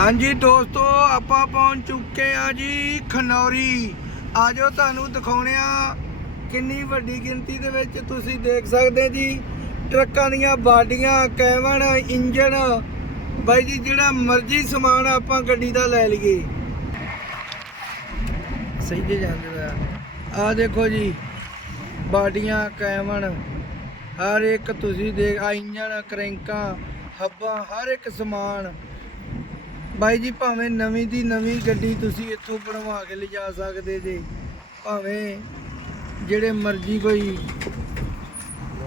ਹਾਂਜੀ ਦੋਸਤੋ, ਆਪਾਂ ਪਹੁੰਚ ਚੁੱਕੇ ਆ ਜੀ ਖਨੌਰੀ। ਆਜੋ ਤੁਹਾਨੂੰ ਦਿਖਾਉਣੇ ਆ ਕਿੰਨੀ ਵੱਡੀ ਗਿਣਤੀ ਦੇ ਵਿੱਚ ਤੁਸੀਂ ਦੇਖ ਸਕਦੇ ਜੀ। ਟਰੱਕਾਂ ਦੀਆਂ ਬਾਡੀਆਂ, ਕੈਵਨ ਇੰਜਨ ਬਾਈ ਜੀ, ਜਿਹੜਾ ਮਰਜ਼ੀ ਸਮਾਨ ਆਪਾਂ ਗੱਡੀ ਦਾ ਲੈ ਲਈਏ। ਸਹੀ ਜੇ ਜਾਂਦੇ ਆ ਆ ਦੇਖੋ ਜੀ, ਬਾਡੀਆਂ, ਕੈਵਨ। ਹਰ ਇੱਕ ਤੁਸੀਂ ਦੇਖ ਆ ਇੰਜਨ ਕਰੈਂਕਾਂ, ਹੱਬਾਂ, ਹਰ ਇੱਕ ਸਮਾਨ। ਬਾਈ ਜੀ ਭਾਵੇਂ ਨਵੀਂ ਦੀ ਨਵੀਂ ਗੱਡੀ ਤੁਸੀਂ ਇੱਥੋਂ ਬਣਵਾ ਕੇ ਲਿਜਾ ਸਕਦੇ ਜੇ ਭਾਵੇਂ ਜਿਹੜੇ ਮਰਜ਼ੀ ਕੋਈ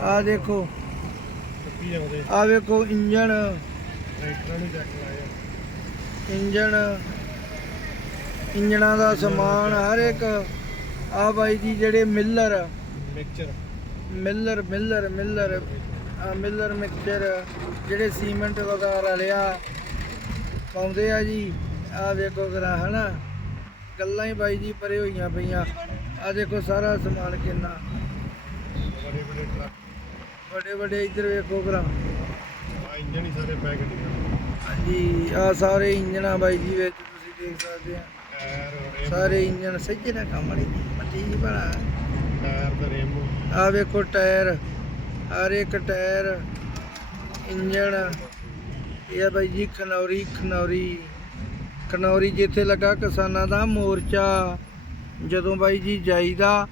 ਆ ਦੇਖੋ। ਆ ਵੇਖੋ ਲਾਇਆ। ਇੰਜਨ ਇੰਜਣਾਂ ਦਾ ਸਮਾਨ ਹਰ ਇੱਕ। ਆ ਬਾਈ ਜੀ ਜਿਹੜੇ miller. Mixture miller miller miller. Miller mixture ਜਿਹੜੇ ਸੀਮੈਂਟ ਵਗੈਰਾ ਲਿਆ। ਪਾਉਂਦੇ ਆ ਜੀ। ਆ ਵੇਖੋ ਕਰਾ ਹਨਾ? ਗੱਲਾਂ ਹੀ ਬਾਈ ਜੀ ਪਰੇ ਹੋਈਆਂ ਪਈਆਂ। ਆ ਦੇਖੋ ਸਾਰਾ ਸਮਾਨ ਕਿੰਨਾ। ਬੜੇ ਬੜੇ ਟਰੱਕ ਵੱਡੇ ਵੱਡੇ ਇੱਧਰ ਵੇਖੋ ਕਰਾ ਆ ਇੰਜਨ ਹੀ ਸਾਰੇ ਪੈਕ ਨੇ ਹਾਂਜੀ ਆ ਸਾਰੇ ਇੰਜਣਾ ਬਾਈ ਜੀ ਵਿੱਚ ਤੁਸੀਂ ਦੇਖ ਸਕਦੇ ਆ। Tyre rim. ਸਾਰੇ ਇੰਜਨ ਸੱਜੇ ਦਾ ਕੰਮ ਵਾਲੀ। ਮੱਟੀ ਜੀ ਬਣਾ ਟਾਇਰ ਦਾ ਰਿਮ। ਆ ਵੇਖੋ ਟਾਇਰ। ਹਰ ਇੱਕ ਟਾਇਰ ਇੰਜਣ। ਇਹ ਆ ਬਾਈ ਜੀ ਖਨੌਰੀ ਖਨੌਰੀ। ਖਨੌਰੀ ਜਿੱਥੇ ਲੱਗਾ ਕਿਸਾਨਾਂ ਦਾ ਮੋਰਚਾ। ਜਦੋਂ ਬਾਈ ਜੀ ਜਾਈਦਾ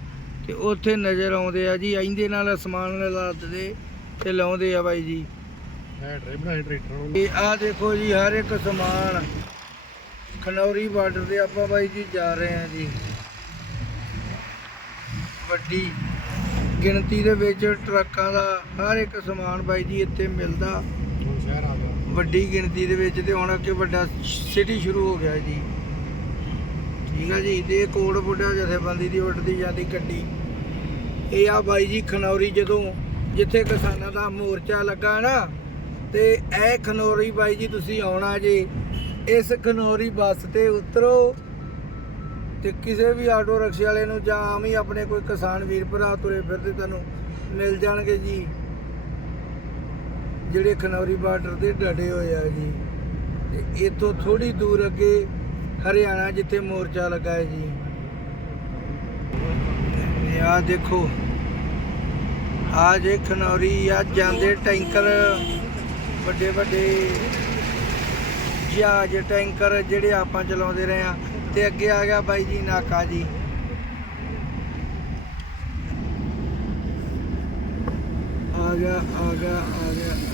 ਤੇ ਉੱਥੇ ਨਜ਼ਰ ਆਉਂਦੇ ਆ ਜੀ ਆਇੰਦੇ ਨਾਲ ਅਸਮਾਨ ਲੱਦਦੇ ਤੇ ਲਾਉਂਦੇ ਆ ਬਾਈ ਜੀ। ਇਹ ਆ ਦੇਖੋ ਜੀ ਹਰ ਇੱਕ ਸਮਾਨ। ਖਨੌਰੀ ਬਾਰਡਰ ਤੇ ਆਪਾਂ ਬਾਈ ਜੀ ਜਾ ਰਹੇ ਹਾਂ ਜੀ। ਵੱਡੀ ਗਿਣਤੀ ਦੇ ਵਿੱਚ ਟਰੱਕਾਂ ਦਾ ਹਰ ਇੱਕ ਸਮਾਨ ਬਾਈ ਜੀ ਇੱਥੇ ਮਿਲਦਾ। ਹੁਣ ਸ਼ਹਿਰ ਆ ਗਿਆ। ਵੱਡੀ ਗਿਣਤੀ ਦੇ ਵਿੱਚ ਤੇ ਹੁਣ ਅੱਗੇ ਵੱਡਾ ਸਿਟੀ ਸ਼ੁਰੂ ਹੋ ਗਿਆ ਜੀ। ਠੀਕ ਆ ਜੀ, ਤੇ ਇਹ ਕੋੜ ਬੁੱਢਾ ਜਥੇਬੰਦੀ ਦੀ ਉੱਡਦੀ ਜਾਂਦੀ ਗੱਡੀ ਇਹ ਆ ਬਾਈ ਜੀ ਖਨੌਰੀ ਜਦੋਂ ਜਿੱਥੇ ਕਿਸਾਨਾਂ ਦਾ ਮੋਰਚਾ ਲੱਗਾ ਨਾ, ਤੇ ਇਹ ਖਨੌਰੀ ਬਾਈ ਜੀ ਤੁਸੀਂ ਆਉਣਾ ਜੇ, ਇਸ ਖਨੌਰੀ ਬੱਸ ਤੇ ਉਤਰੋ ਤੇ ਕਿਸੇ ਵੀ ਆਟੋ ਰਿਕਸ਼ੇ ਵਾਲੇ ਨੂੰ ਜਾਂ ਆਮ ਹੀ ਆਪਣੇ ਕੋਈ ਕਿਸਾਨ ਵੀਰ ਭਰਾ ਤੁਰੇ ਫਿਰਦੇ ਤੁਹਾਨੂੰ ਮਿਲ ਜਾਣਗੇ ਜੀ। ਜਿਹੜੇ ਖਨੌਰੀ ਬਾਰਡਰ ਤੇ ਡਟੇ ਹੋਏ ਆ ਜੀ, ਤੇ ਇਥੋਂ ਥੋੜੀ ਦੂਰ ਅੱਗੇ ਹਰਿਆਣਾ ਜਿੱਥੇ ਮੋਰਚਾ ਲੱਗਾ ਹੈ ਜੀ। ਆ ਦੇਖੋ ਆ ਜੇ ਖਨੌਰੀ ਆ ਜਾਂਦੇ ਟੈਂਕਰ ਵੱਡੇ ਵੱਡੇ ਜਹਾਜ਼ ਟੈਂਕਰ ਜਿਹੜੇ ਆਪਾਂ ਚਲਾਉਂਦੇ ਰਹੇ ਆ ਤੇ ਅੱਗੇ ਆ ਗਿਆ ਬਾਈ ਜੀ ਨਾਕਾ ਜੀ। ਆ ਗਿਆ ਆ ਗਿਆ ਆ ਗਿਆ।